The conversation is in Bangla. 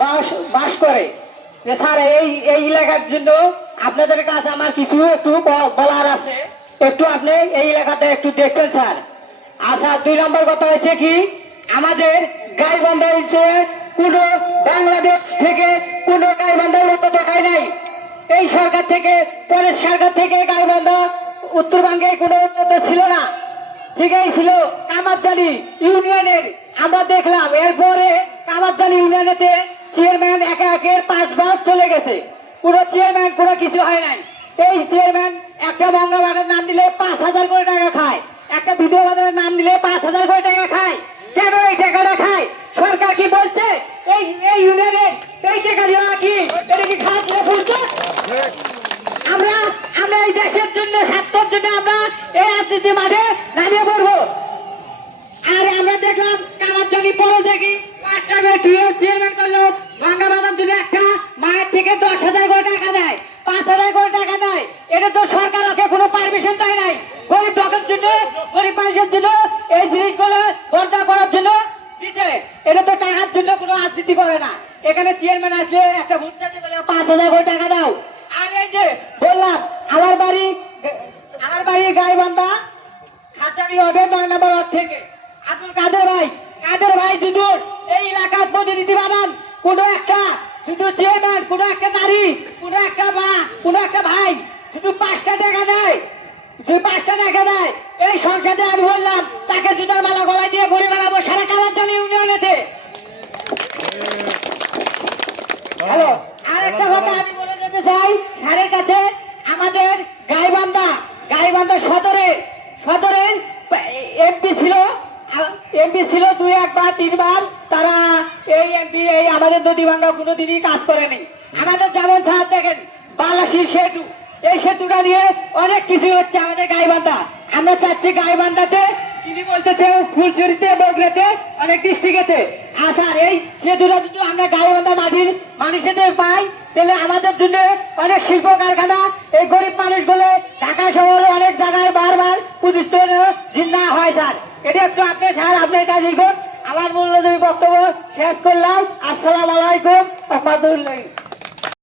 বাস বাস করে। স্যার এই এই এলাকার জন্য আপনাদের কাছে আমার কিছু একটু বলার আছে, একটু আপনি এই এলাকাতে একটু দেখবেন স্যার। আচ্ছা, 2 নম্বর কথা হচ্ছে কি, আমাদের গাইবান্ধা হচ্ছে কোনো বাংলাদেশ থেকে কোনো গাইবান্ধার মতো দেখায় নাই। এই সরকার থেকে, পরের সরকার থেকে গাইবান্ধা উত্তরবঙ্গে কোনো উন্নত ছিল না, ঠিকই ছিল কামারজালি ইউনিয়নের। আমরা দেখলাম এরপরে কামারজালি ইউনিয়নেতে চেয়ারম্যান একে একে 5 বার চলে গেছে, কোনো চেয়ারম্যান কোনো কিছু হয় নাই। এই চেয়ারম্যান একটা মঙ্গলবারের নাম দিলে 5,000 করে টাকা খায়, একটা বিধবা ভাতার নাম দিলে 5,000 করে টাকা খায়। কেন এই টাকাটা খায়? সরকার কি বলছে এই এই ইউনিয়নের এই টাকা দেওয়া কি এটা কি খারাপ করে বলছে? আমরা আমরা এই দেশের জন্য, স্বার্থের জন্য আমরা এই রাজনীতি মাঠে নামিয়ে পড়বো। আর আমরা দেখলাম কামারজালি পরে দেখি 5টা মেয়ে চেয়ারম্যান করলো, ভাঙ্গা বাদাম যদি একটা মায়ের থেকে 10,000 করে টাকা দেয়, 5,000 করে টাকা দেয়। এটা তো সরকার ওকে কোনো পারমিশন দেয় নাই। গরিব লোকের জন্য, গরিব মানুষের জন্য এই জিনিসগুলো বন্ধ করার জন্য দিচ্ছে। এটা তো টাকার জন্য কোনো রাজনীতি করে না। এখানে চেয়ারম্যান আসলে একটা ভোট চাইতে গেলে 5,000 করে টাকা দাও। আর এই যে বললাম আমার বাড়ি গাইবান্ধা খাঁচালি হবে 9 নম্বর ওয়ার্ড থেকে। আব্দুল কাদের ভাই যদি এই এলাকার প্রতিনিধি বানান, কোনো একটা শুধু চেয়ারম্যান, কোনো একটা নারী, কোনো একটা মা, কোনো একটা ভাই শুধু 5টা টাকা দেয়, যদি 5টা টাকা দেয়, এই সংসদে আমি বললাম তাকে জুতার মালা গলায় দিয়ে ঘুরে বেড়াবো সারা কামারজালি ইউনিয়নেতে। হ্যালো, আর একটা কথা আমি বলে যেতে চাই স্যারের কাছে, আমাদের গাইবান্ধা সদরের এমপি ছিল 2 বার 3 বার, তারা এই এমপি এই আমাদের নদী ভাঙ্গা কোনোদিনই কাজ করেনি। আমাদের যেমন স্যার দেখেন বালাসী সেতু, এই সেতুটা নিয়ে অনেক কিছু হচ্ছে আমাদের গাইবান্ধা। আমরা চাচ্ছি গাইবান্ধাতে, তিনি বলতেছে ফুলছড়িতে, বগুড়াতে, অনেক ডিস্ট্রিক্টেতে। আর স্যার এই সেতুটা যদি আমরা গাইবান্ধা মাটির মানুষদের পাই, তাহলে আমাদের জন্য অনেক শিল্প কারখানা, এই গরিব মানুষগুলো ঢাকা শহরে অনেক জায়গায় বারবার প্রতিষ্ঠান জিন্দা হয়। স্যার এটা একটু আপনি স্যার আপনার কাছে আমার মূল্যজয়ী বক্তব্য শেষ করলাম। আসসালামু আলাইকুম রহমতুল্লাহ।